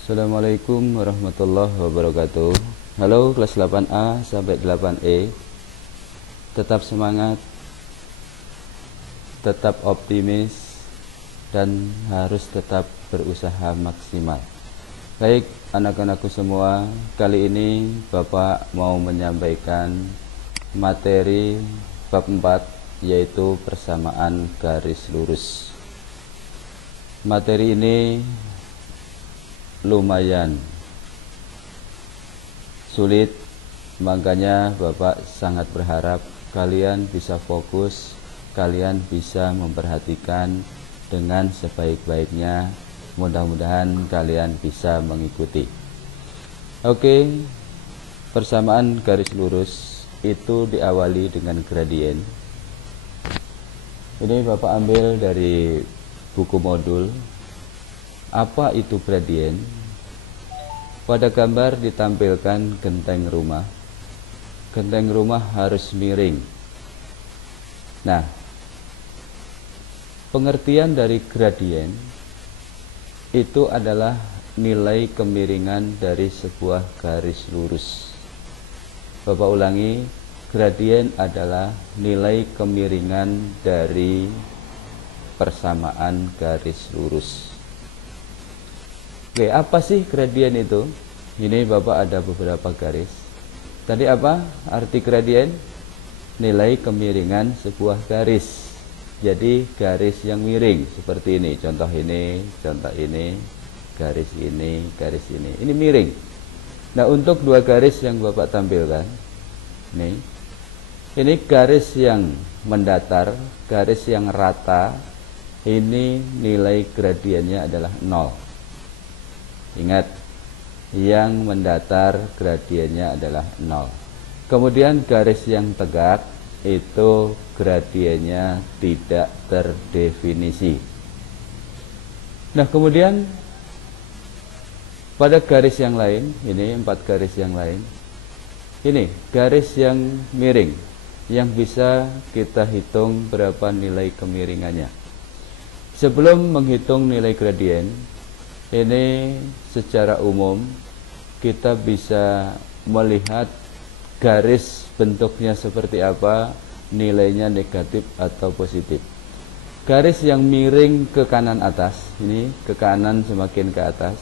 Assalamualaikum warahmatullahi wabarakatuh. Halo kelas 8A sampai 8E. Tetap semangat, tetap optimis, dan harus tetap berusaha maksimal. Baik anak-anakku semua, kali ini Bapak mau menyampaikan materi bab 4, yaitu persamaan garis lurus. Materi ini lumayan sulit, makanya Bapak sangat berharap kalian bisa fokus, kalian bisa memperhatikan dengan sebaik-baiknya. Mudah-mudahan kalian bisa mengikuti. Oke, persamaan garis lurus itu diawali dengan gradien. Ini Bapak ambil dari buku modul. Apa itu gradien? Pada gambar ditampilkan genteng rumah. Genteng rumah harus miring. Nah, pengertian dari gradien itu adalah nilai kemiringan dari sebuah garis lurus. Bapak ulangi, gradien adalah nilai kemiringan dari persamaan garis lurus. Oke, apa sih gradien itu? Ini Bapak ada beberapa garis. Tadi apa arti gradien? Nilai kemiringan sebuah garis. Jadi garis yang miring seperti ini. Contoh ini, garis ini, garis ini. Ini miring. Nah, untuk dua garis yang Bapak tampilkan, ini garis yang mendatar, garis yang rata, ini nilai gradiennya adalah 0. Ingat, yang mendatar gradiennya adalah 0. Kemudian garis yang tegak itu gradiennya tidak terdefinisi. Nah, kemudian pada garis yang lain, ini 4 garis yang lain, ini garis yang miring, yang bisa kita hitung berapa nilai kemiringannya. Sebelum menghitung nilai gradien, ini secara umum kita bisa melihat garis bentuknya seperti apa, nilainya negatif atau positif. Garis yang miring ke kanan atas, ini ke kanan semakin ke atas,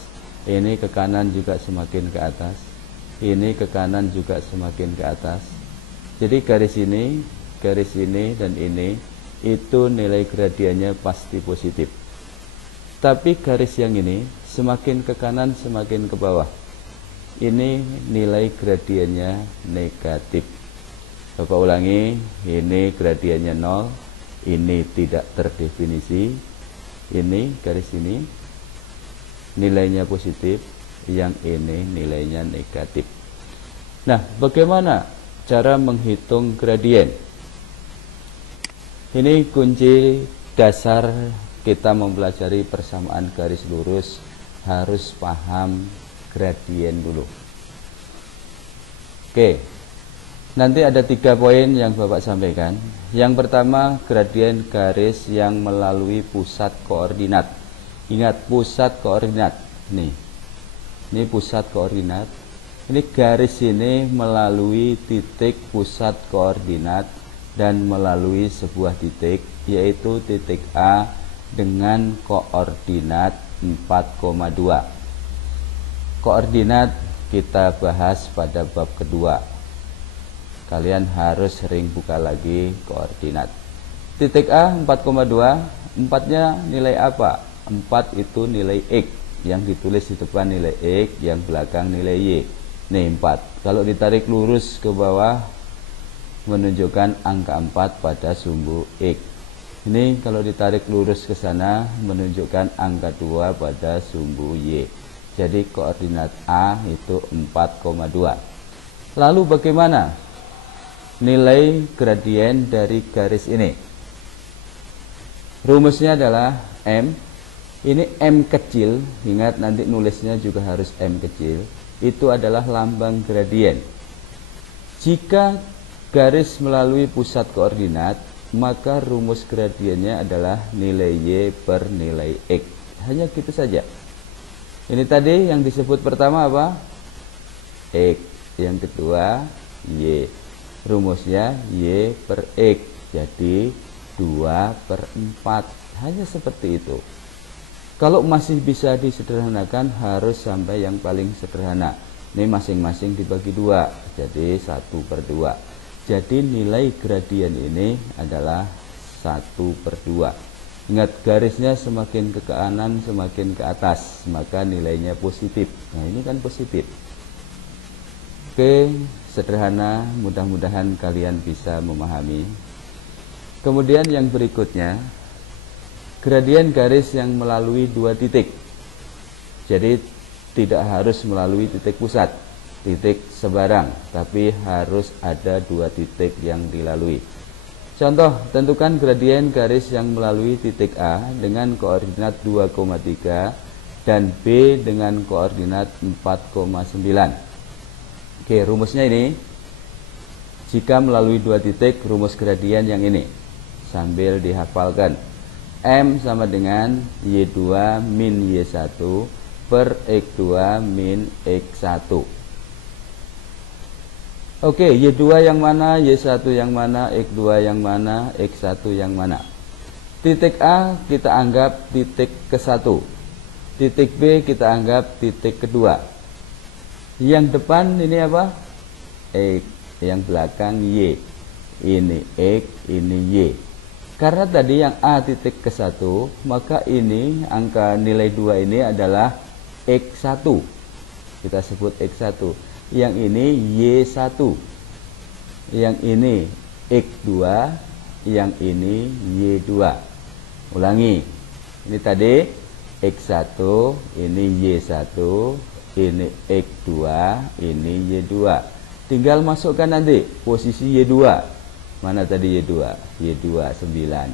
ini ke kanan juga semakin ke atas, ini ke kanan juga semakin ke atas. Jadi garis ini, dan ini itu nilai gradiennya pasti positif. Tapi garis yang ini semakin ke kanan semakin ke bawah, ini nilai gradiennya negatif. Bapak ulangi, ini gradiennya 0, ini tidak terdefinisi, ini garis ini nilainya positif, yang ini nilainya negatif. Nah, bagaimana cara menghitung gradien? Ini kunci dasar kita mempelajari persamaan garis lurus, harus paham gradien dulu. Oke, nanti ada 3 poin yang Bapak sampaikan. Yang pertama, gradien garis yang melalui pusat koordinat. Ingat, pusat koordinat. Ini pusat koordinat. Ini garis ini melalui titik pusat koordinat dan melalui sebuah titik, yaitu titik A dengan koordinat 4,2. Koordinat kita bahas pada bab kedua. Kalian harus sering buka lagi koordinat. Titik A 4,2, 4-nya nilai apa? 4 itu nilai X, yang ditulis di depan nilai X, yang belakang nilai Y. Nih 4. Kalau ditarik lurus ke bawah menunjukkan angka 4 pada sumbu X. Ini kalau ditarik lurus ke sana menunjukkan angka 2 pada sumbu Y. Jadi koordinat A itu 4,2. Lalu bagaimana nilai gradien dari garis ini? Rumusnya adalah M. Ini M kecil, ingat nanti nulisnya juga harus M kecil. Itu adalah lambang gradien. Jika garis melalui pusat koordinat, maka rumus gradiennya adalah nilai Y per nilai X. Hanya gitu saja. Ini tadi yang disebut pertama apa? X. Yang kedua Y. Rumusnya Y per X. Jadi 2/4. Hanya seperti itu. Kalau masih bisa disederhanakan harus sampai yang paling sederhana. Ini masing-masing dibagi 2. Jadi 1/2. Jadi nilai gradien ini adalah 1/2. Ingat, garisnya semakin ke kanan semakin ke atas, maka nilainya positif. Nah, ini kan positif. Oke, sederhana, mudah-mudahan kalian bisa memahami. Kemudian yang berikutnya, gradien garis yang melalui 2 titik. Jadi tidak harus melalui titik pusat, titik sebarang, tapi harus ada 2 titik yang dilalui. Contoh, tentukan gradien garis yang melalui titik A dengan koordinat 2,3 dan B dengan koordinat 4,9. Oke, rumusnya ini. Jika melalui 2 titik, rumus gradien yang ini. Sambil dihafalkan. M sama dengan Y2 min Y1 per X2 min X1. Oke, Y2 yang mana, Y1 yang mana, X2 yang mana, X1 yang mana. Titik A kita anggap titik ke-1. Titik B kita anggap titik kedua. Yang depan ini apa? X. Yang belakang Y. Ini X, ini Y. Karena tadi yang A titik ke-1, maka ini angka nilai 2 ini adalah X1. Kita sebut X1. Yang ini Y1, yang ini X2, yang ini Y2. Ulangi, ini tadi X1, ini Y1, ini X2, ini Y2. Tinggal masukkan nanti posisi Y2. Mana tadi Y2? Y2 9.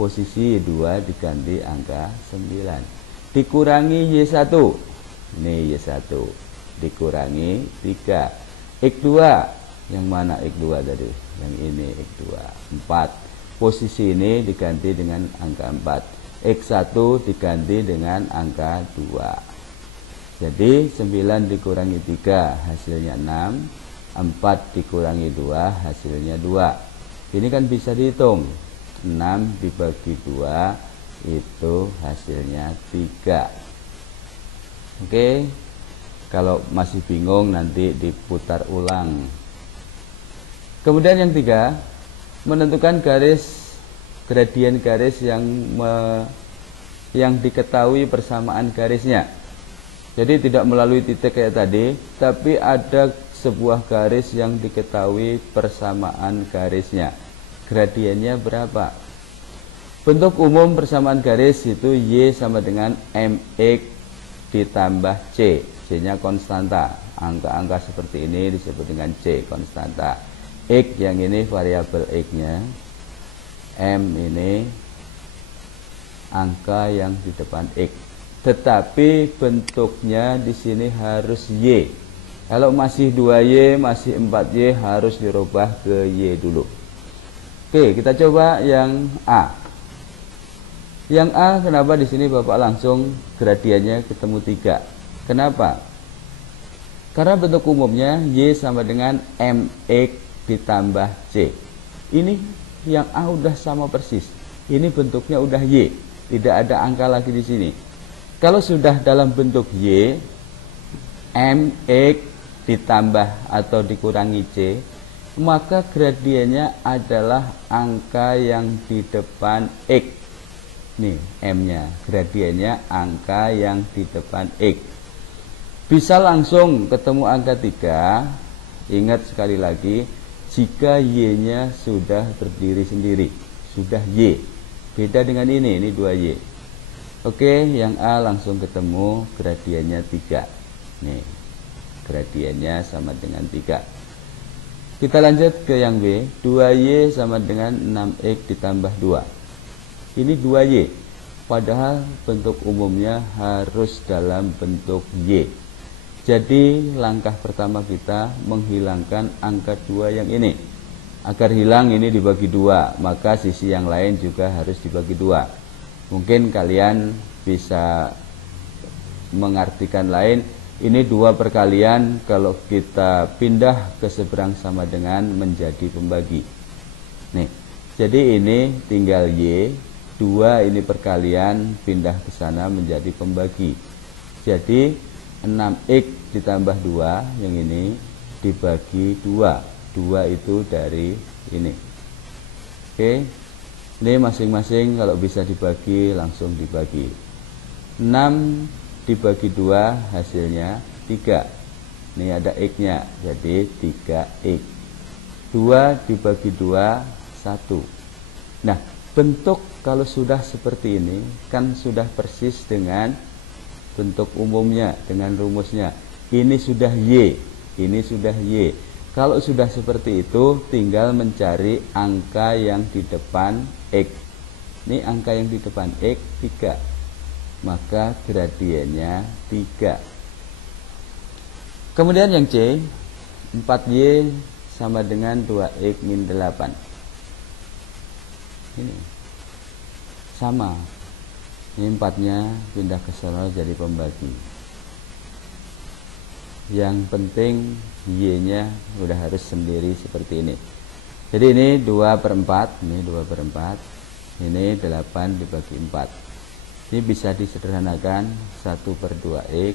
Posisi Y2 diganti angka 9. Dikurangi Y1. Ini Y1. Dikurangi 3. X2 yang mana X2 tadi? Yang ini X2 4. Posisi ini diganti dengan angka 4. X1 diganti dengan angka 2. Jadi 9 dikurangi 3 hasilnya 6. 4 dikurangi 2 hasilnya 2. Ini kan bisa dihitung. 6 dibagi 2 itu hasilnya 3. Oke. Kalau masih bingung nanti diputar ulang. Kemudian yang 3, menentukan gradien garis yang diketahui persamaan garisnya. Jadi tidak melalui titik kayak tadi, tapi ada sebuah garis yang diketahui persamaan garisnya. Gradiennya berapa? Bentuk umum persamaan garis itu Y sama dengan MX ditambah C. C-nya konstanta. Angka-angka seperti ini disebut dengan C, konstanta. X yang ini variabel X-nya. M ini angka yang di depan X. Tetapi bentuknya di sini harus Y. Kalau masih 2Y, masih 4Y, harus dirubah ke Y dulu. Oke, kita coba yang A. Yang A, kenapa di sini Bapak langsung gradiennya ketemu 3? Kenapa? Karena bentuk umumnya Y sama dengan MX ditambah C. Ini yang A udah sama persis. Ini bentuknya udah Y. Tidak ada angka lagi di sini. Kalau sudah dalam bentuk Y, MX ditambah atau dikurangi C, maka gradiennya adalah angka yang di depan X. Nih, M-nya. Gradiennya angka yang di depan X. Bisa langsung ketemu angka 3. Ingat sekali lagi, jika Y-nya sudah berdiri sendiri, sudah Y. Beda dengan ini 2Y. Oke, yang A langsung ketemu gradiennya 3. Nih, gradiennya sama dengan 3. Kita lanjut ke yang B. 2Y sama dengan 6X ditambah 2. Ini 2Y. Padahal bentuk umumnya harus dalam bentuk Y. Jadi langkah pertama kita menghilangkan angka 2 yang ini. Agar hilang ini dibagi 2, maka sisi yang lain juga harus dibagi 2. Mungkin kalian bisa mengartikan lain, ini 2 perkalian kalau kita pindah ke seberang sama dengan menjadi pembagi. Nih, jadi ini tinggal Y, 2 ini perkalian pindah ke sana menjadi pembagi. Jadi 6X ditambah 2 yang ini dibagi 2. 2 itu dari ini. Oke. Ini masing-masing kalau bisa dibagi langsung dibagi. 6 dibagi 2 hasilnya 3. Ini ada X-nya, jadi 3X. 2 dibagi 2, 1. Nah, bentuk kalau sudah seperti ini kan sudah persis dengan bentuk umumnya, dengan rumusnya. Ini sudah Y, ini sudah Y. Kalau sudah seperti itu, tinggal mencari angka yang di depan X. Ini angka yang di depan X 3. Maka gradiennya 3. Kemudian yang C, 4Y sama dengan 2X min 8. Ini sama. Ini 4-nya pindah ke sana jadi pembagi. Yang penting Y-nya udah harus sendiri seperti ini. Jadi ini 2/4, ini 2/4, ini 8 dibagi 4. Ini bisa disederhanakan 1/2X,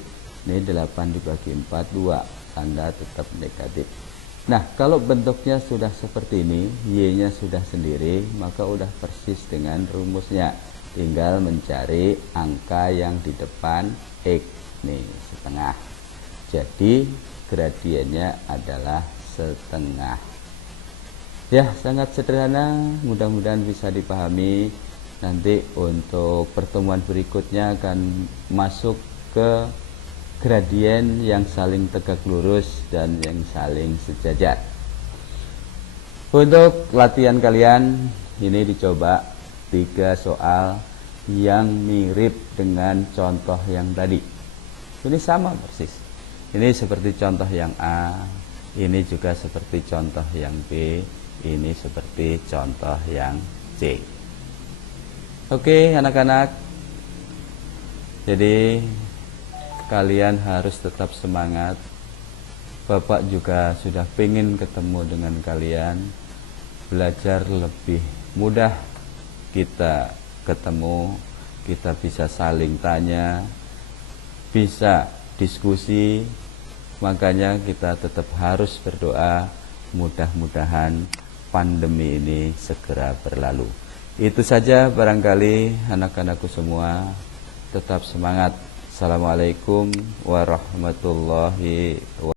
ini 8 dibagi 4, 2, tanda tetap negatif. Nah, kalau bentuknya sudah seperti ini, Y-nya sudah sendiri, maka udah persis dengan rumusnya. Tinggal mencari angka yang di depan X, nih, setengah. Jadi, gradiennya adalah setengah. Ya, sangat sederhana, mudah-mudahan bisa dipahami. Nanti untuk pertemuan berikutnya akan masuk ke gradien yang saling tegak lurus dan yang saling sejajar. Untuk latihan kalian, ini dicoba 3 soal yang mirip dengan contoh yang tadi. Ini sama persis. Ini seperti contoh yang A, ini juga seperti contoh yang B, ini seperti contoh yang C. Oke anak-anak, jadi kalian harus tetap semangat. Bapak juga sudah pengen ketemu dengan kalian, belajar lebih mudah, kita ketemu, kita bisa saling tanya, bisa diskusi. Makanya kita tetap harus berdoa, mudah-mudahan pandemi ini segera berlalu. Itu saja barangkali anak-anakku semua, tetap semangat. Assalamualaikum warahmatullahi wabarakatuh.